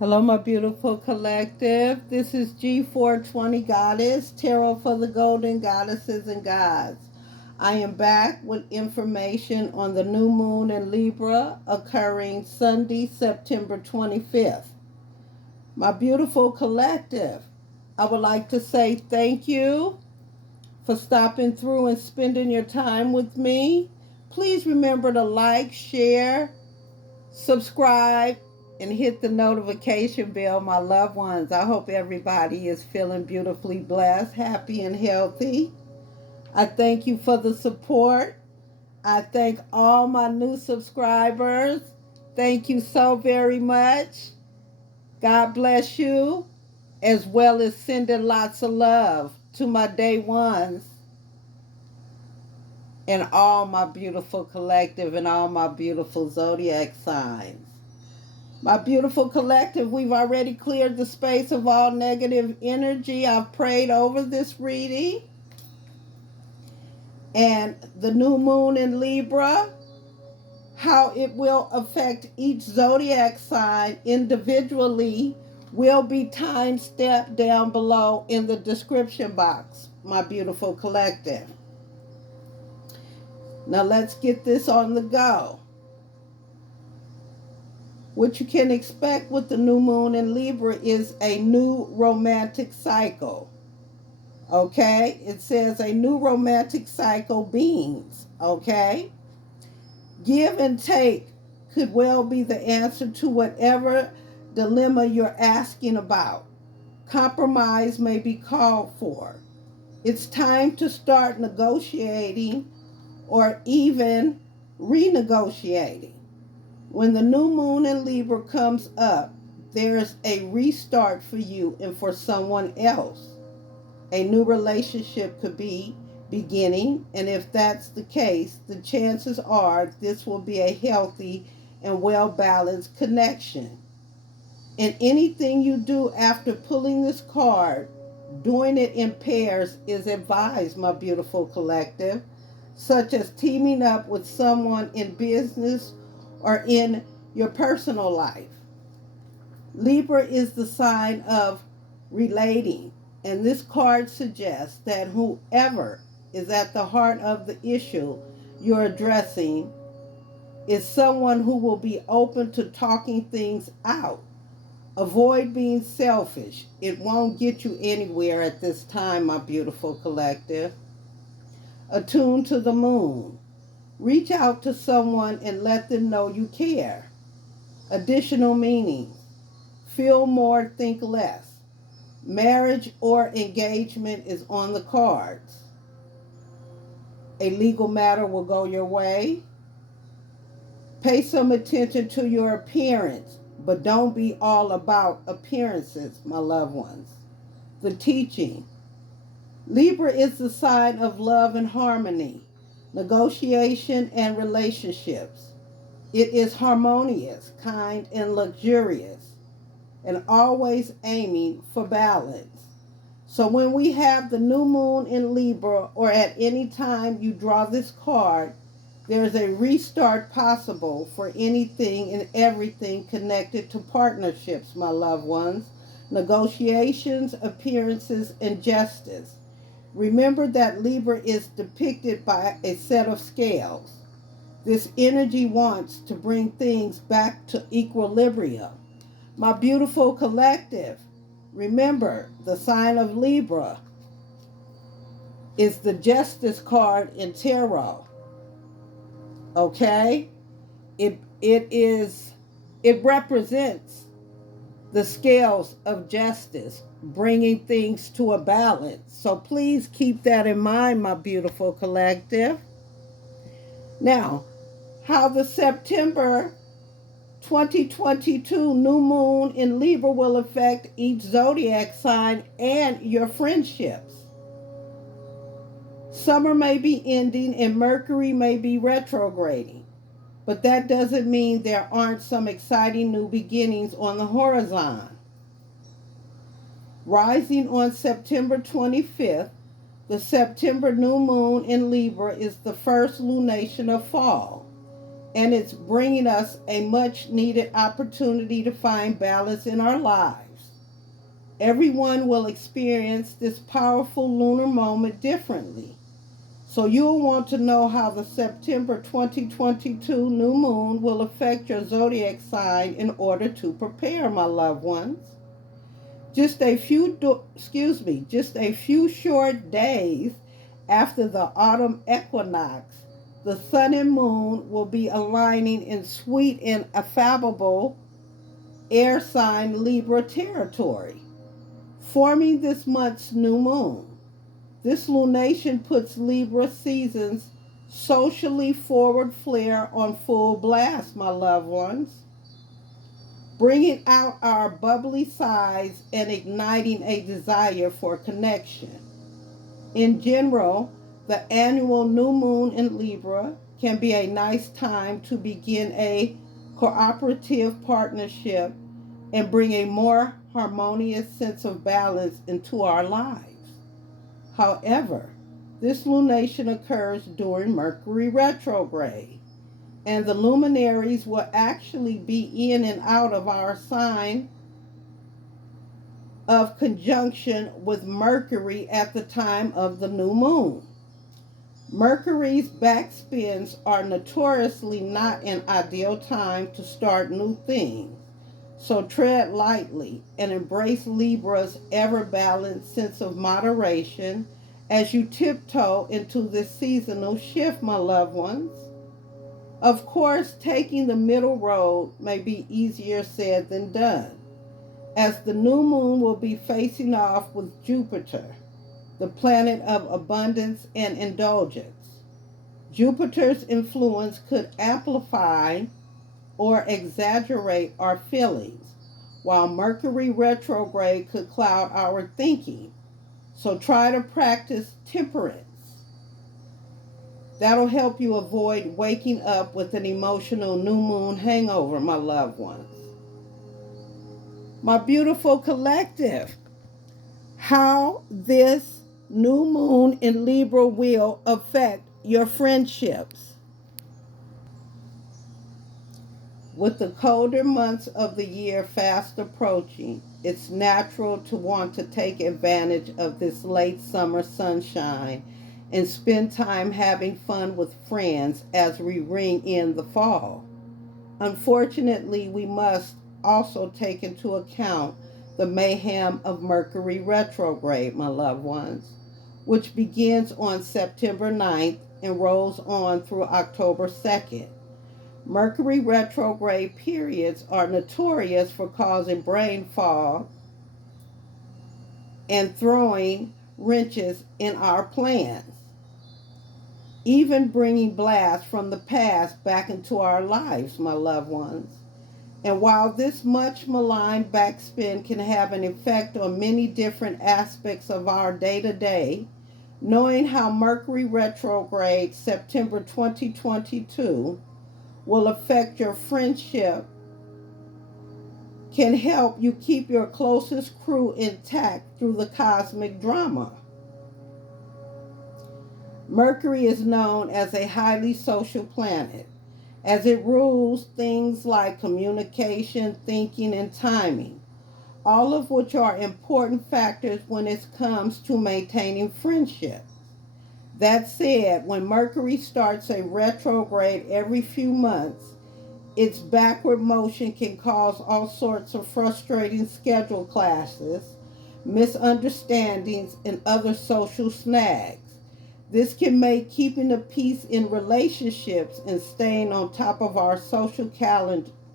Hello, my beautiful collective. This is G420 Goddess, Tarot for the Golden Goddesses and Gods. I am back with information on the new moon in Libra occurring Sunday, September 25th. My beautiful collective, I would like to say thank you for stopping through and spending your time with me. Please remember to like, share, subscribe, and hit the notification bell, my loved ones. I hope everybody is feeling beautifully blessed, happy, and healthy. I thank you for the support. I thank all my new subscribers. Thank you so very much. God bless you, as well as sending lots of love to my day ones and all my beautiful collective and all my beautiful zodiac signs. My beautiful collective, we've already cleared the space of all negative energy. I've prayed over this reading. And the new moon in Libra, how it will affect each zodiac sign individually, will be time stepped down below in the description box, my beautiful collective. Now let's get this on the go. What you can expect with the new moon in Libra is a new romantic cycle. Okay? It says a new romantic cycle beings. Okay? Give and take could well be the answer to whatever dilemma you're asking about. Compromise may be called for. It's time to start negotiating or even renegotiating. When the new moon in Libra comes up, there's a restart for you and for someone else. A new relationship could be beginning, and if that's the case, the chances are this will be a healthy and well-balanced connection. And anything you do after pulling this card, doing it in pairs is advised, my beautiful collective, such as teaming up with someone in business or in your personal life. Libra is the sign of relating, and this card suggests that whoever is at the heart of the issue you're addressing is someone who will be open to talking things out. Avoid being selfish. It won't get you anywhere at this time, my beautiful collective. Attune to the moon. Reach out to someone and let them know you care. Additional meanings. Feel more, think less. Marriage or engagement is on the cards. A legal matter will go your way. Pay some attention to your appearance, but don't be all about appearances, my loved ones. The teaching. Libra is the sign of love and harmony, negotiation and relationships. It is harmonious, kind, and luxurious, and always aiming for balance. So when we have the new moon in Libra, or at any time you draw this card, there's a restart possible for anything and everything connected to partnerships, my loved ones, negotiations, appearances, and justice. Remember that Libra is depicted by a set of scales. This energy wants to bring things back to equilibrium. My beautiful collective, remember the sign of Libra is the Justice card in tarot. Okay? It represents the scales of justice, bringing things to a balance. So please keep that in mind, my beautiful collective. Now, how the September 2022 new moon in Libra will affect each zodiac sign and your friendships. Summer may be ending and Mercury may be retrograding, but that doesn't mean there aren't some exciting new beginnings on the horizon. Rising on September 25th, the September new moon in Libra is the first lunation of fall, and it's bringing us a much needed opportunity to find balance in our lives. Everyone will experience this powerful lunar moment differently. So you'll want to know how the September 2022 new moon will affect your zodiac sign in order to prepare, my loved ones. Just a few short days after the autumn equinox, the sun and moon will be aligning in sweet and affable air sign Libra territory, forming this month's new moon. This lunation puts Libra season's socially forward flair on full blast, my loved ones, bringing out our bubbly sides and igniting a desire for connection. In general, the annual new moon in Libra can be a nice time to begin a cooperative partnership and bring a more harmonious sense of balance into our lives. However, this lunation occurs during Mercury retrograde, and the luminaries will actually be in and out of our sign of conjunction with Mercury at the time of the new moon. Mercury's backspins are notoriously not an ideal time to start new things, so tread lightly and embrace Libra's ever-balanced sense of moderation as you tiptoe into this seasonal shift, my loved ones. Of course, taking the middle road may be easier said than done, as the new moon will be facing off with Jupiter, the planet of abundance and indulgence. Jupiter's influence could amplify or exaggerate our feelings, while Mercury retrograde could cloud our thinking. So try to practice temperance. That'll help you avoid waking up with an emotional new moon hangover, my loved ones. My beautiful collective, how this new moon in Libra will affect your friendships. With the colder months of the year fast approaching, it's natural to want to take advantage of this late summer sunshine and spend time having fun with friends as we ring in the fall. Unfortunately, we must also take into account the mayhem of Mercury retrograde, my loved ones, which begins on September 9th and rolls on through October 2nd. Mercury retrograde periods are notorious for causing brain fog and throwing wrenches in our plans, even bringing blasts from the past back into our lives, my loved ones. And while this much maligned backspin can have an effect on many different aspects of our day-to-day, knowing how Mercury retrograde September 2022 will affect your friendship can help you keep your closest crew intact through the cosmic drama. Mercury is known as a highly social planet, as it rules things like communication, thinking, and timing, all of which are important factors when it comes to maintaining friendship. That said, when Mercury starts a retrograde every few months, its backward motion can cause all sorts of frustrating schedule clashes, misunderstandings, and other social snags. This can make keeping the peace in relationships and staying on top of our social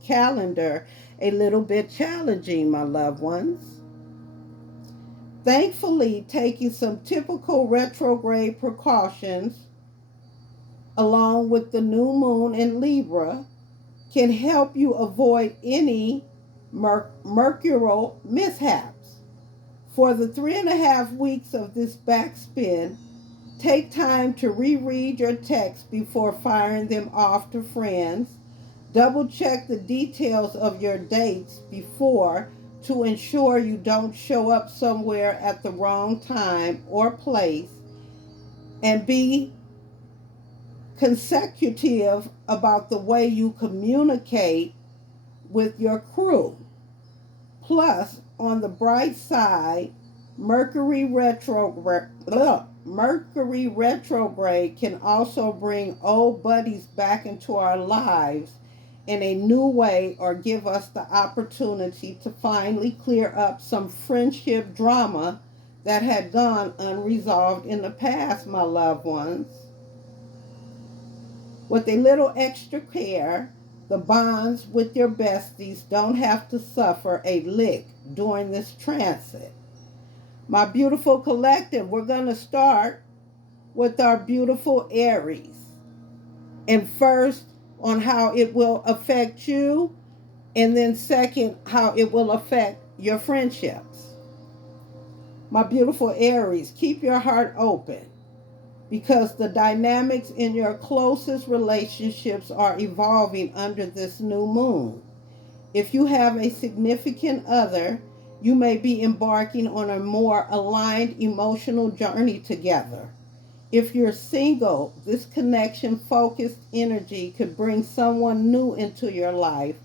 calendar a little bit challenging, my loved ones. Thankfully, taking some typical retrograde precautions along with the new moon in Libra can help you avoid any mercurial mishaps. For the 3.5 weeks of this backspin, take time to reread your texts before firing them off to friends. Double check the details of your dates before to ensure you don't show up somewhere at the wrong time or place, and be consecutive about the way you communicate with your crew. Plus, on the bright side, Mercury retrograde can also bring old buddies back into our lives in a new way or give us the opportunity to finally clear up some friendship drama that had gone unresolved in the past, my loved ones. With a little extra care, the bonds with your besties don't have to suffer a lick during this transit. My beautiful collective, we're going to start with our beautiful Aries. And first, on how it will affect you, and then second, how it will affect your friendships. My beautiful Aries, keep your heart open because the dynamics in your closest relationships are evolving under this new moon. If you have a significant other, you may be embarking on a more aligned emotional journey together. If you're single, this connection focused energy could bring someone new into your life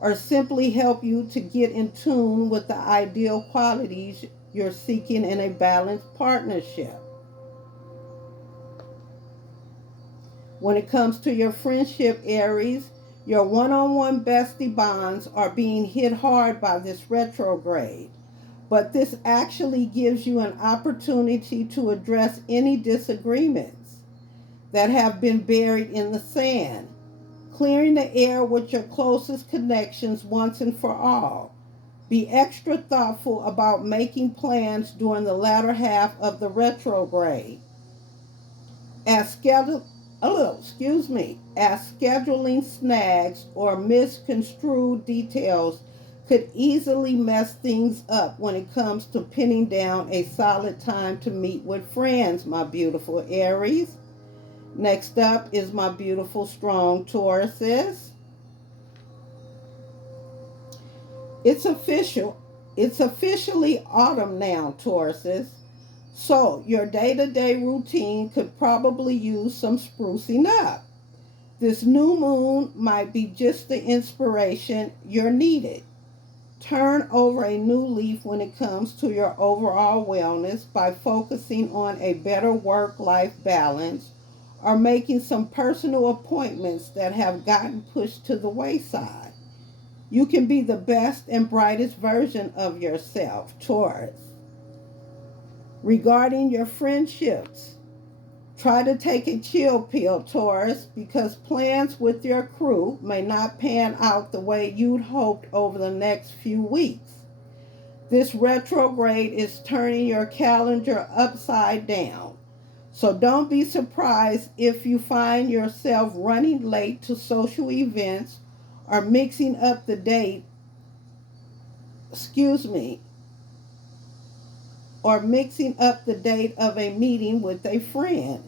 or simply help you to get in tune with the ideal qualities you're seeking in a balanced partnership. When it comes to your friendship, Aries, your one-on-one bestie bonds are being hit hard by this retrograde. But this actually gives you an opportunity to address any disagreements that have been buried in the sand, clearing the air with your closest connections once and for all. Be extra thoughtful about making plans during the latter half of the retrograde. As schedule, as scheduling snags or misconstrued details could easily mess things up when it comes to pinning down a solid time to meet with friends, my beautiful Aries. Next up is my beautiful strong Tauruses. It's official. It's officially autumn now, Tauruses. So your day-to-day routine could probably use some sprucing up. This new moon might be just the inspiration you're needed. Turn over a new leaf when it comes to your overall wellness by focusing on a better work-life balance or making some personal appointments that have gotten pushed to the wayside. You can be the best and brightest version of yourself, Taurus. Regarding your friendships, try to take a chill pill, Taurus, because plans with your crew may not pan out the way you'd hoped over the next few weeks. This retrograde is turning your calendar upside down. So don't be surprised if you find yourself running late to social events or mixing up the date, excuse me, or mixing up the date of a meeting with a friend.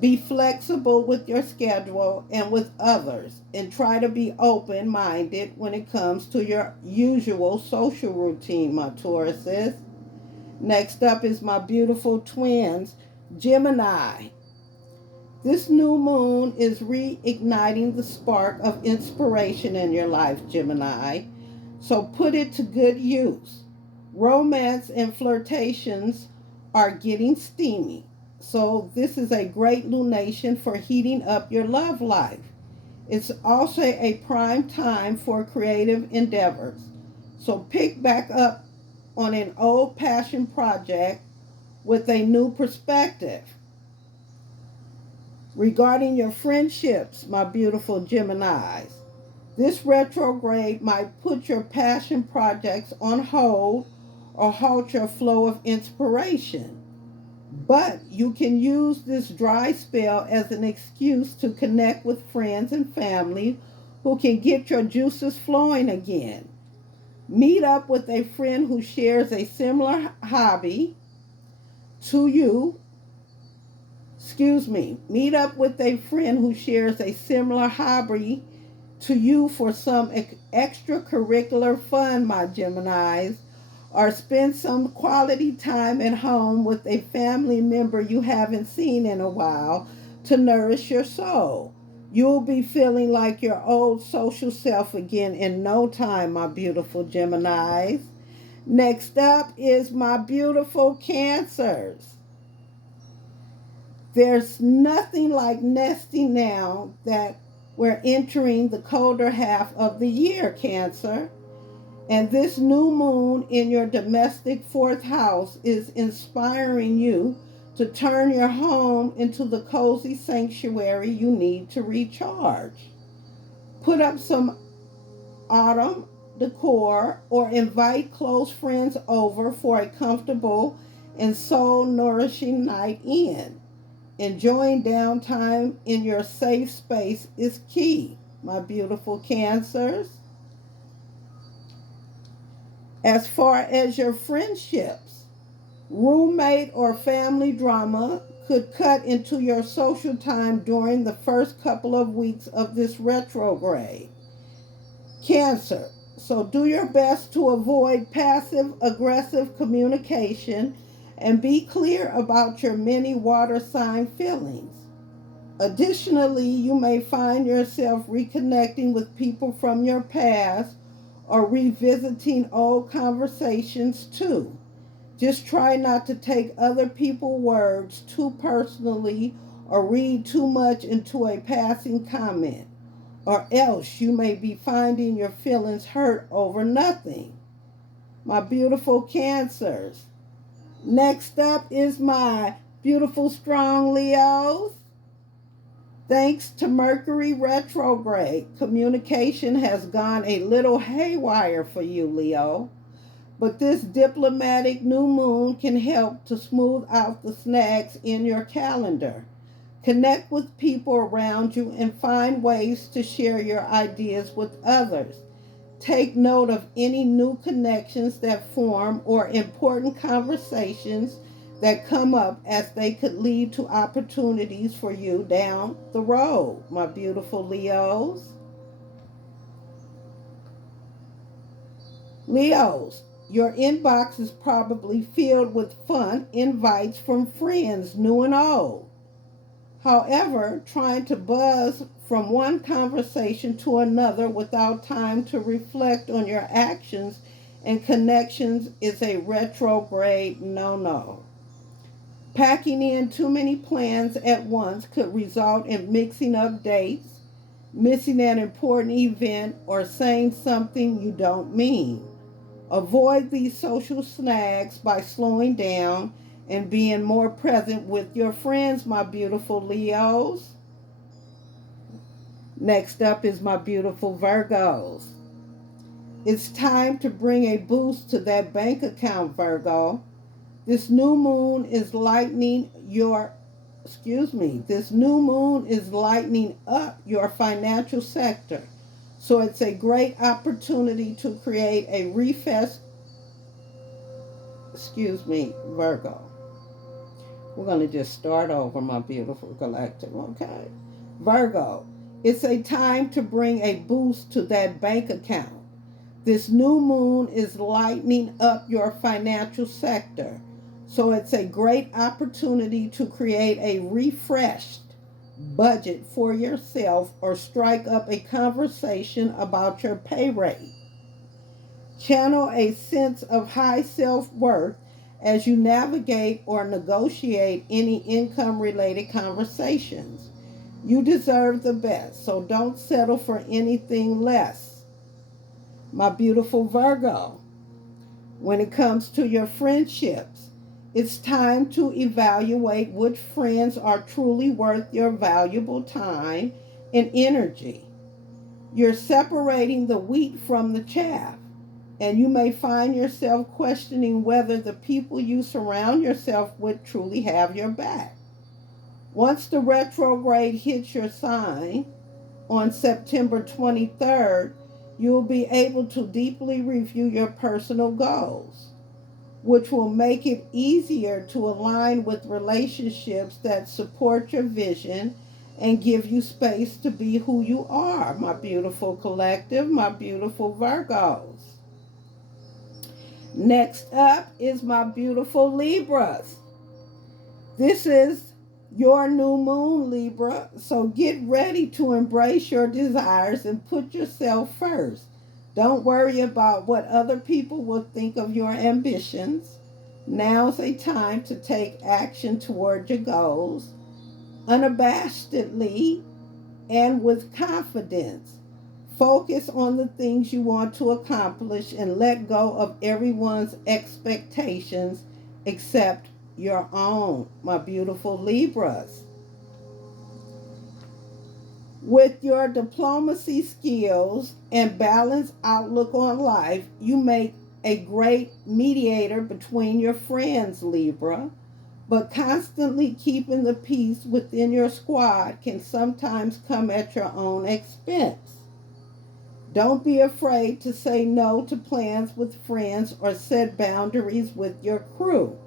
Be flexible with your schedule and with others, and try to be open-minded when it comes to your usual social routine, my Tauruses. Next up is my beautiful twins, Gemini. This new moon is reigniting the spark of inspiration in your life, Gemini. So put it to good use. Romance and flirtations are getting steamy. So this is a great lunation for heating up your love life. It's also a prime time for creative endeavors. So pick back up on an old passion project with a new perspective. Regarding your friendships, my beautiful Geminis, this retrograde might put your passion projects on hold or halt your flow of inspiration. But you can use this dry spell as an excuse to connect with friends and family who can get your juices flowing again. Meet up with a friend who shares a similar hobby to you. Meet up with a friend who shares a similar hobby to you for some extracurricular fun, my Geminis, or spend some quality time at home with a family member you haven't seen in a while to nourish your soul. You'll be feeling like your old social self again in no time, my beautiful Geminis. Next up is my beautiful Cancers. There's nothing like nesting now that we're entering the colder half of the year, Cancer. And this new moon in your domestic fourth house is inspiring you to turn your home into the cozy sanctuary you need to recharge. Put up some autumn decor or invite close friends over for a comfortable and soul nourishing night in. Enjoying downtime in your safe space is key, my beautiful Cancers. As far as your friendships, roommate or family drama could cut into your social time during the first couple of weeks of this retrograde. Cancer. So do your best to avoid passive aggressive communication and be clear about your many water sign feelings. Additionally, you may find yourself reconnecting with people from your past or revisiting old conversations too. Just try not to take other people's words too personally or read too much into a passing comment, or else you may be finding your feelings hurt over nothing. My beautiful Cancers. Next up is my beautiful strong Leos. Thanks to Mercury retrograde, communication has gone a little haywire for you, Leo. But this diplomatic new moon can help to smooth out the snags in your calendar. Connect with people around you and find ways to share your ideas with others. Take note of any new connections that form or important conversations that come up, as they could lead to opportunities for you down the road, my beautiful Leos. Leos, your inbox is probably filled with fun invites from friends, new and old. However, trying to buzz from one conversation to another without time to reflect on your actions and connections is a retrograde no-no. Packing in too many plans at once could result in mixing up dates, missing an important event, or saying something you don't mean. Avoid these social snags by slowing down and being more present with your friends, my beautiful Leos. Next up is my beautiful Virgos. It's time to bring a boost to that bank account, Virgo. This new moon is lightening your this new moon is lightening up your financial sector. So it's a great opportunity to create a Virgo. We're going to just start over, my beautiful collective, okay? Virgo, it's a time to bring a boost to that bank account. This new moon is lightening up your financial sector. So it's a great opportunity to create a refreshed budget for yourself or strike up a conversation about your pay rate. Channel a sense of high self-worth as you navigate or negotiate any income-related conversations. You deserve the best, so don't settle for anything less. My beautiful Virgo, when it comes to your friendships, it's time to evaluate which friends are truly worth your valuable time and energy. You're separating the wheat from the chaff, and you may find yourself questioning whether the people you surround yourself with truly have your back. Once the retrograde hits your sign on September 23rd, you'll be able to deeply review your personal goals, which will make it easier to align with relationships that support your vision and give you space to be who you are, my beautiful collective, my beautiful Virgos. Next up is my beautiful Libras. This is your new moon, Libra. So get ready to embrace your desires and put yourself first. Don't worry about what other people will think of your ambitions. Now's a time to take action toward your goals unabashedly and with confidence. Focus on the things you want to accomplish and let go of everyone's expectations except your own, my beautiful Libras. With your diplomacy skills and balanced outlook on life, you make a great mediator between your friends, Libra. But constantly keeping the peace within your squad can sometimes come at your own expense. Don't be afraid to say no to plans with friends or set boundaries with your crew.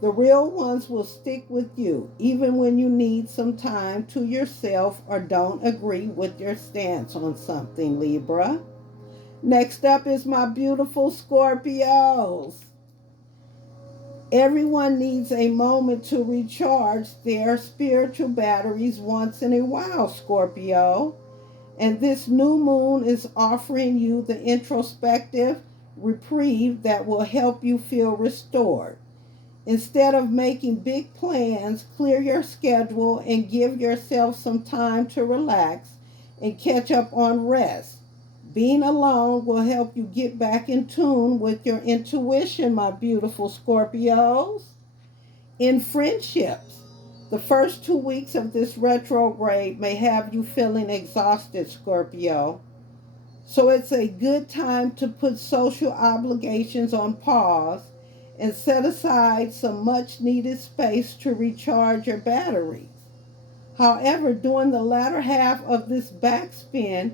The real ones will stick with you, even when you need some time to yourself or don't agree with your stance on something, Libra. Next up is my beautiful Scorpios. Everyone needs a moment to recharge their spiritual batteries once in a while, Scorpio. And this new moon is offering you the introspective reprieve that will help you feel restored. Instead of making big plans, clear your schedule and give yourself some time to relax and catch up on rest. Being alone will help you get back in tune with your intuition, my beautiful Scorpios. In friendships, the first 2 weeks of this retrograde may have you feeling exhausted, Scorpio. So it's a good time to put social obligations on pause and set aside some much needed space to recharge your batteries. However, during the latter half of this backspin,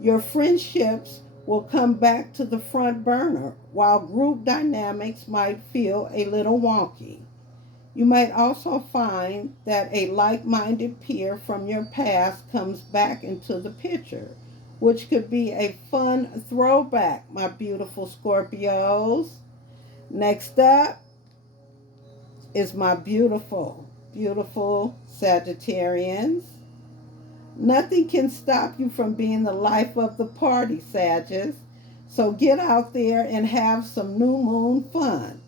your friendships will come back to the front burner while group dynamics might feel a little wonky. You might also find that a like minded peer from your past comes back into the picture, which could be a fun throwback, my beautiful Scorpios. Next up is my beautiful, beautiful Sagittarians. Nothing can stop you from being the life of the party, Sagittarius. So get out there and have some new moon fun.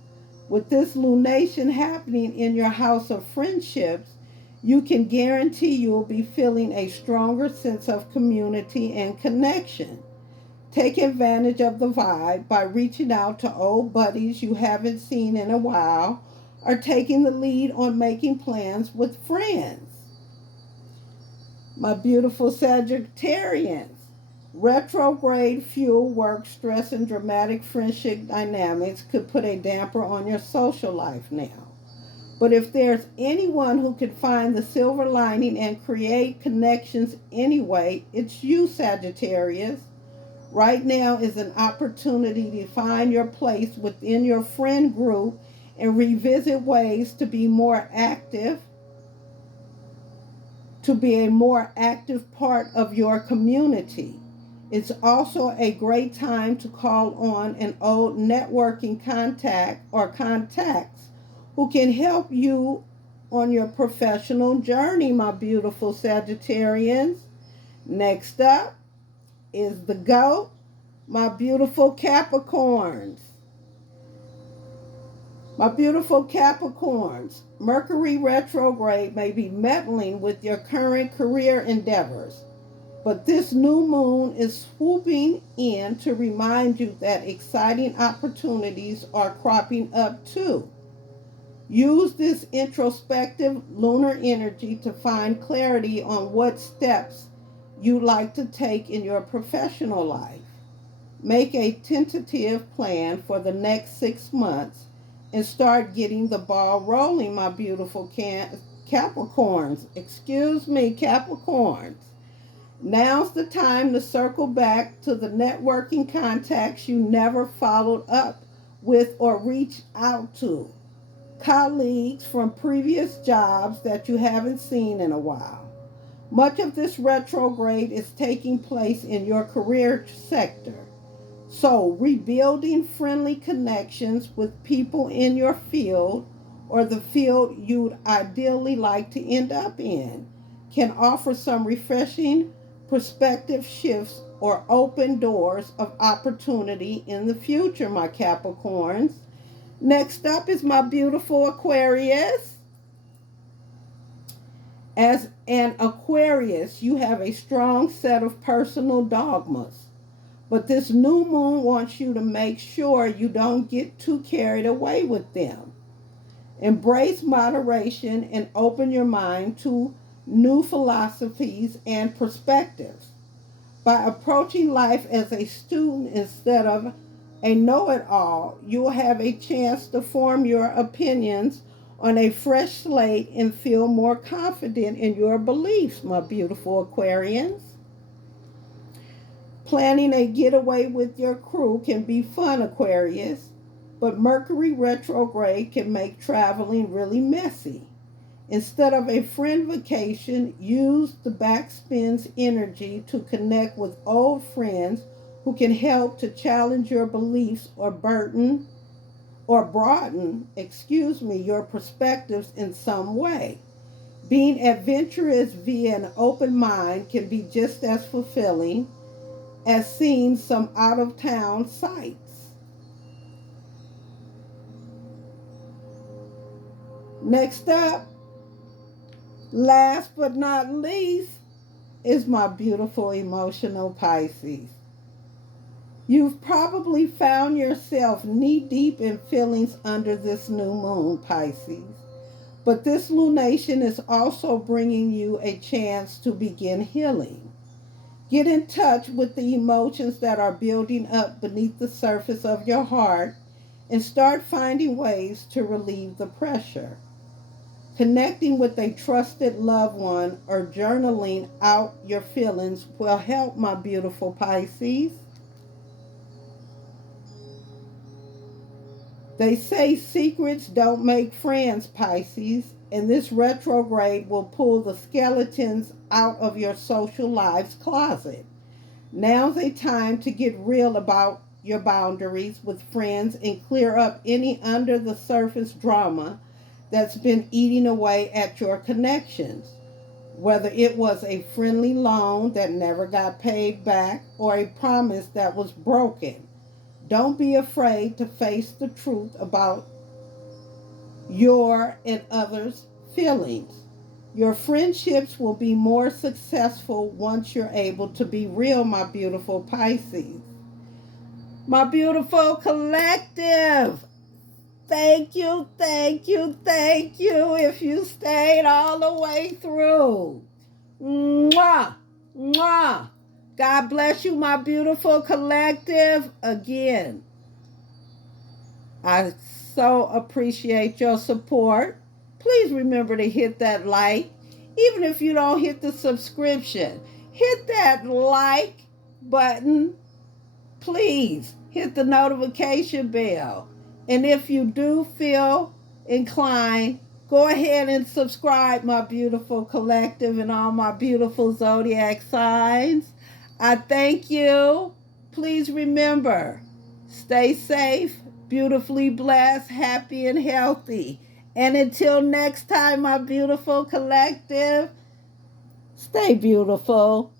With this lunation happening in your house of friendships, you can guarantee you'll be feeling a stronger sense of community and connection. Take advantage of the vibe by reaching out to old buddies you haven't seen in a while or taking the lead on making plans with friends. My beautiful Sagittarians, retrograde fuel work stress and dramatic friendship dynamics could put a damper on your social life now. But if there's anyone who can find the silver lining and create connections anyway, it's you, Sagittarius. Right now is an opportunity to find your place within your friend group and revisit ways to be more active, to be a more active part of your community. It's also a great time to call on an old networking contact or contacts who can help you on your professional journey, my beautiful Sagittarians. Next up is the GOAT, my beautiful Capricorns. My beautiful Capricorns, Mercury retrograde may be meddling with your current career endeavors, but this new moon is swooping in to remind you that exciting opportunities are cropping up too. Use this introspective lunar energy to find clarity on what steps you'd like to take in your professional life. Make a tentative plan for the next 6 months and start getting the ball rolling, my beautiful Capricorns. Excuse me, Capricorns. Now's the time to circle back to the networking contacts you never followed up with or reached out to. Colleagues from previous jobs that you haven't seen in a while. Much of this retrograde is taking place in your career sector. So, rebuilding friendly connections with people in your field or the field you'd ideally like to end up in, can offer some refreshing perspective shifts or open doors of opportunity in the future, my Capricorns. Next up is my beautiful Aquarius. As an Aquarius, you have a strong set of personal dogmas, but this new moon wants you to make sure you don't get too carried away with them. Embrace moderation and open your mind to new philosophies and perspectives. By approaching life as a student instead of a know it all, you'll have a chance to form your opinions on a fresh slate and feel more confident in your beliefs, my beautiful Aquarians. Planning a getaway with your crew can be fun, Aquarius, but Mercury retrograde can make traveling really messy. Instead of a friend vacation, use the backspin's energy to connect with old friends who can help to challenge your beliefs or broaden, your perspectives in some way. Being adventurous via an open mind can be just as fulfilling as seeing some out-of-town sights. Next up, last but not least, is my beautiful emotional Pisces. You've probably found yourself knee-deep in feelings under this new moon, Pisces. But this lunation is also bringing you a chance to begin healing. Get in touch with the emotions that are building up beneath the surface of your heart and start finding ways to relieve the pressure. Connecting with a trusted loved one or journaling out your feelings will help, my beautiful Pisces. They say secrets don't make friends, Pisces, and this retrograde will pull the skeletons out of your social life's closet. Now's a time to get real about your boundaries with friends and clear up any under the surface drama that's been eating away at your connections. Whether it was a friendly loan that never got paid back or a promise that was broken. Don't be afraid to face the truth about your and others' feelings. Your friendships will be more successful once you're able to be real, my beautiful Pisces. My beautiful collective. Thank you, thank you, thank you if you stayed all the way through. Mwah, mwah. God bless you, my beautiful collective. Again, I so appreciate your support. Please remember to hit that like. Even if you don't hit the subscription, hit that like button. Please hit the notification bell. And if you do feel inclined, go ahead and subscribe, my beautiful collective and all my beautiful zodiac signs. I thank you. Please remember, stay safe, beautifully blessed, happy, and healthy. And until next time, my beautiful collective, stay beautiful.